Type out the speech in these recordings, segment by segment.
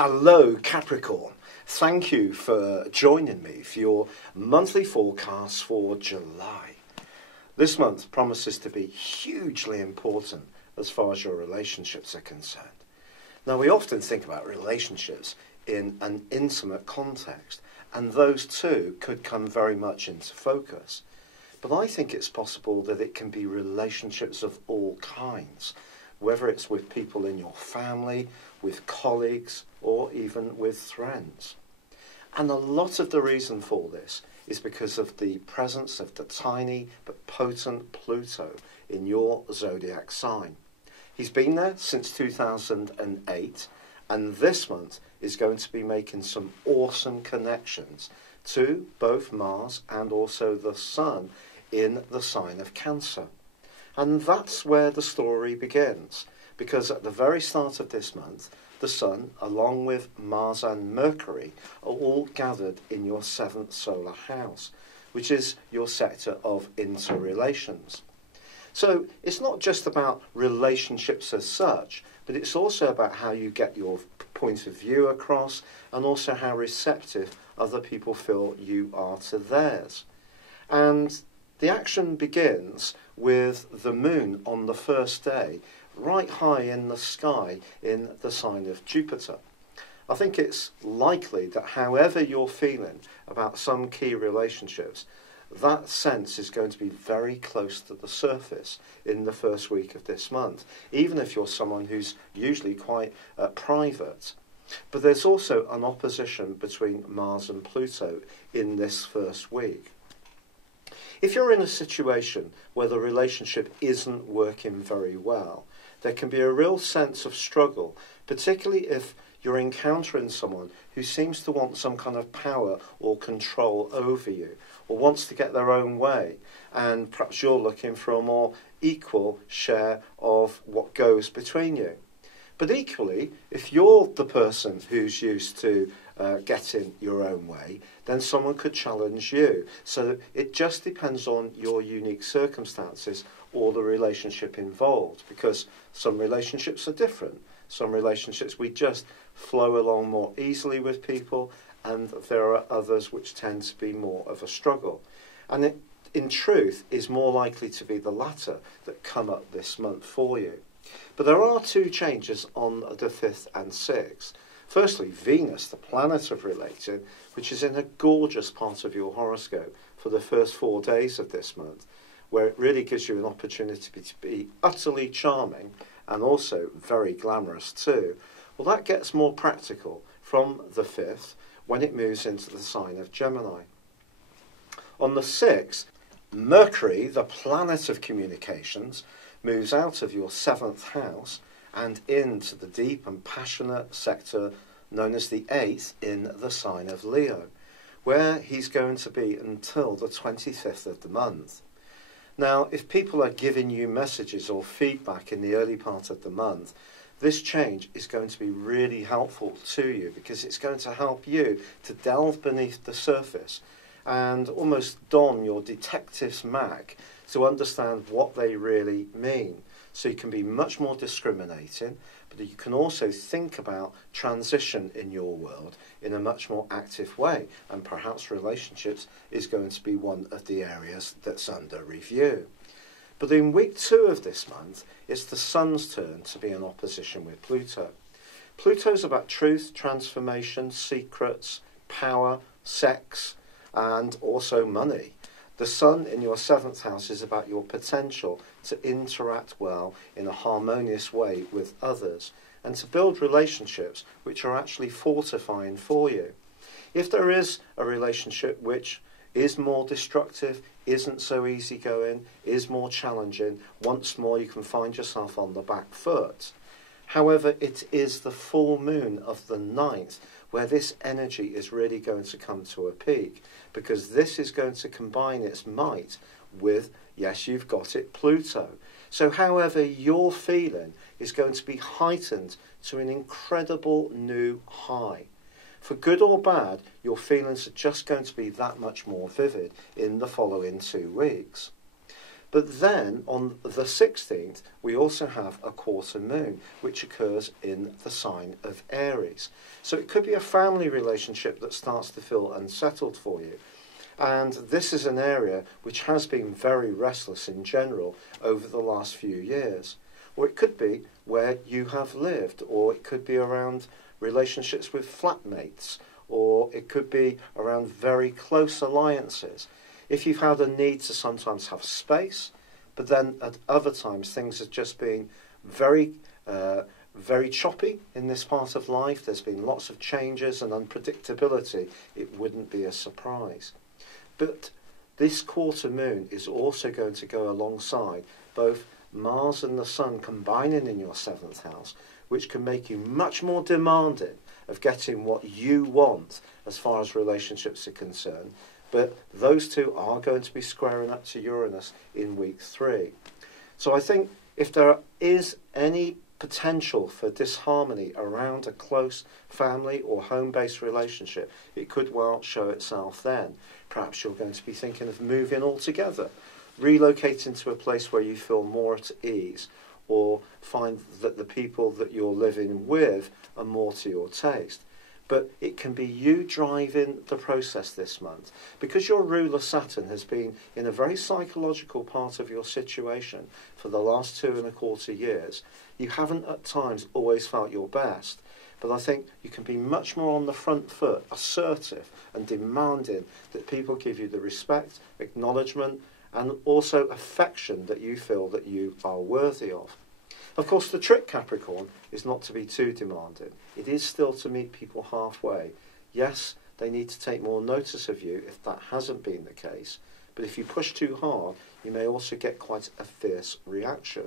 Hello Capricorn, thank you for joining me for your monthly forecast for July. This month promises to be hugely important as far as your relationships are concerned. Now, we often think about relationships in an intimate context, and those two could come very much into focus. But I think it's possible that it can be relationships of all kinds, whether it's with people in your family, with colleagues, or even with friends. And a lot of the reason for this is because of the presence of the tiny but potent Pluto in your zodiac sign. He's been there since 2008, and this month is going to be making some awesome connections to both Mars and also the Sun in the sign of Cancer. And that's where the story begins, because at the very start of this month, the Sun, along with Mars and Mercury, are all gathered in your 7th solar house, which is your sector of interrelations. So it's not just about relationships as such, but it's also about how you get your point of view across, and also how receptive other people feel you are to theirs. And the action begins with the moon on the first day, right high in the sky in the sign of Jupiter. I think it's likely that however you're feeling about some key relationships, that sense is going to be very close to the surface in the first week of this month, even if you're someone who's usually quite private. But there's also an opposition between Mars and Pluto in this first week. If you're in a situation where the relationship isn't working very well, there can be a real sense of struggle, particularly if you're encountering someone who seems to want some kind of power or control over you, or wants to get their own way, and perhaps you're looking for a more equal share of what goes between you. But equally, if you're the person who's used to getting your own way, then someone could challenge you. So it just depends on your unique circumstances or the relationship involved, because some relationships are different. Some relationships we just flow along more easily with people, and there are others which tend to be more of a struggle. And it, in truth, is more likely to be the latter that come up this month for you. But there are two changes on the 5th and 6th. Firstly, Venus, the planet of relating, which is in a gorgeous part of your horoscope for the first 4 days of this month, where it really gives you an opportunity to be utterly charming and also very glamorous too. Well, that gets more practical from the 5th when it moves into the sign of Gemini. On the 6th, Mercury, the planet of communications, moves out of your 7th house and into the deep and passionate sector known as the 8th in the sign of Leo, where he's going to be until the 25th of the month. Now, if people are giving you messages or feedback in the early part of the month, this change is going to be really helpful to you, because it's going to help you to delve beneath the surface and almost don your detective's mac to understand what they really mean. So you can be much more discriminating, but you can also think about transition in your world in a much more active way. And perhaps relationships is going to be one of the areas that's under review. But in week 2 of this month, it's the Sun's turn to be in opposition with Pluto. Pluto's about truth, transformation, secrets, power, sex, and also money. The Sun in your 7th house is about your potential to interact well in a harmonious way with others, and to build relationships which are actually fortifying for you. If there is a relationship which is more destructive, isn't so easygoing, is more challenging, once more you can find yourself on the back foot. However, it is the full moon of the 9th where this energy is really going to come to a peak, because this is going to combine its might with, yes, you've got it, Pluto. So however you're feeling is going to be heightened to an incredible new high. For good or bad, your feelings are just going to be that much more vivid in the following 2 weeks. But then on the 16th, we also have a quarter moon, which occurs in the sign of Aries. So it could be a family relationship that starts to feel unsettled for you. And this is an area which has been very restless in general over the last few years. Or it could be where you have lived, or it could be around relationships with flatmates, or it could be around very close alliances. If you've had a need to sometimes have space, but then at other times things have just been very choppy in this part of life, there's been lots of changes and unpredictability, it wouldn't be a surprise. But this quarter moon is also going to go alongside both Mars and the Sun combining in your 7th house, which can make you much more demanding of getting what you want as far as relationships are concerned. But those two are going to be squaring up to Uranus in week 3. So I think if there is any potential for disharmony around a close family or home-based relationship, it could well show itself then. Perhaps you're going to be thinking of moving altogether, relocating to a place where you feel more at ease, or find that the people that you're living with are more to your taste. But it can be you driving the process this month. Because your ruler Saturn has been in a very psychological part of your situation for the last 2.25 years, you haven't at times always felt your best. But I think you can be much more on the front foot, assertive and demanding that people give you the respect, acknowledgement, and also affection that you feel that you are worthy of. Of course, the trick, Capricorn, is not to be too demanding. It is still to meet people halfway. Yes, they need to take more notice of you if that hasn't been the case. But if you push too hard, you may also get quite a fierce reaction.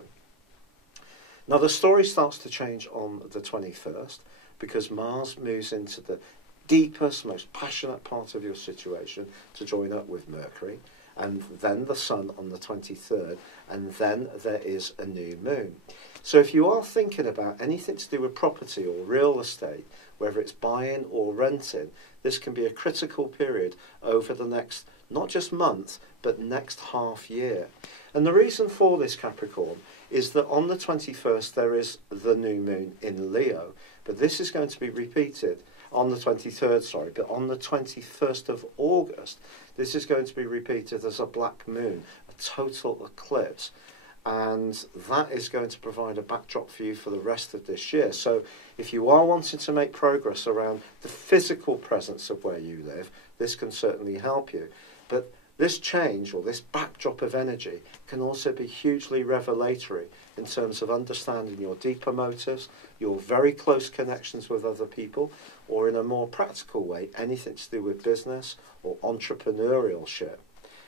Now, the story starts to change on the 21st because Mars moves into the deepest, most passionate part of your situation to join up with Mercury, and then the Sun on the 23rd, and then there is a new moon. So if you are thinking about anything to do with property or real estate, whether it's buying or renting, this can be a critical period over the next, not just month, but next half year. And the reason for this, Capricorn, is that on the 21st there is the new moon in Leo, but this is going to be repeated on the 23rd, but on the 21st of August, this is going to be repeated as a black moon, a total eclipse. And that is going to provide a backdrop for you for the rest of this year. So if you are wanting to make progress around the physical presence of where you live, this can certainly help you. But this change, or this backdrop of energy, can also be hugely revelatory in terms of understanding your deeper motives, your very close connections with other people, or in a more practical way, anything to do with business or entrepreneurship.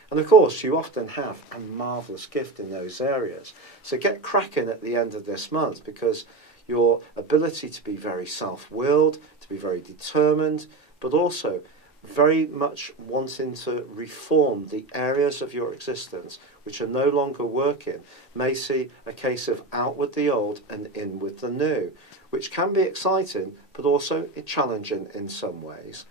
And of course, you often have a marvellous gift in those areas. So get cracking at the end of this month, because your ability to be very self-willed, to be very determined, but also very much wanting to reform the areas of your existence which are no longer working, may see a case of out with the old and in with the new, which can be exciting but also challenging in some ways.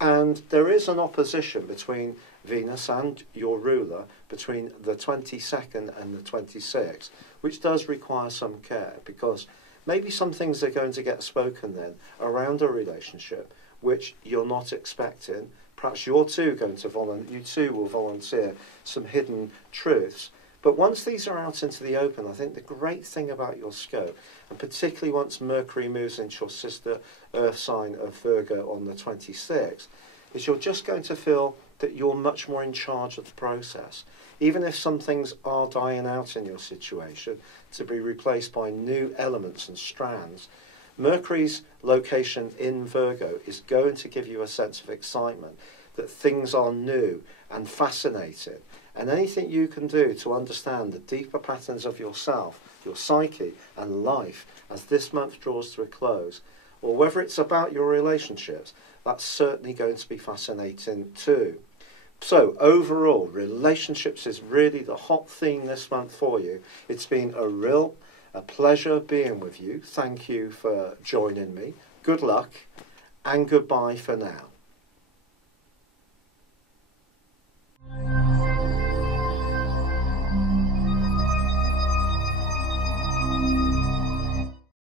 And there is an opposition between Venus and your ruler between the 22nd and the 26th, which does require some care, because maybe some things are going to get spoken then around a relationship which you're not expecting. Perhaps you too will volunteer some hidden truths. But once these are out into the open, I think the great thing about your scope, and particularly once Mercury moves into your sister Earth sign of Virgo on the 26th, is you're just going to feel that you're much more in charge of the process. Even if some things are dying out in your situation to be replaced by new elements and strands, Mercury's location in Virgo is going to give you a sense of excitement, that things are new and fascinating. And anything you can do to understand the deeper patterns of yourself, your psyche and life as this month draws to a close, or whether it's about your relationships, that's certainly going to be fascinating too. So overall, relationships is really the hot theme this month for you. It's been a pleasure being with you. Thank you for joining me. Good luck and goodbye for now.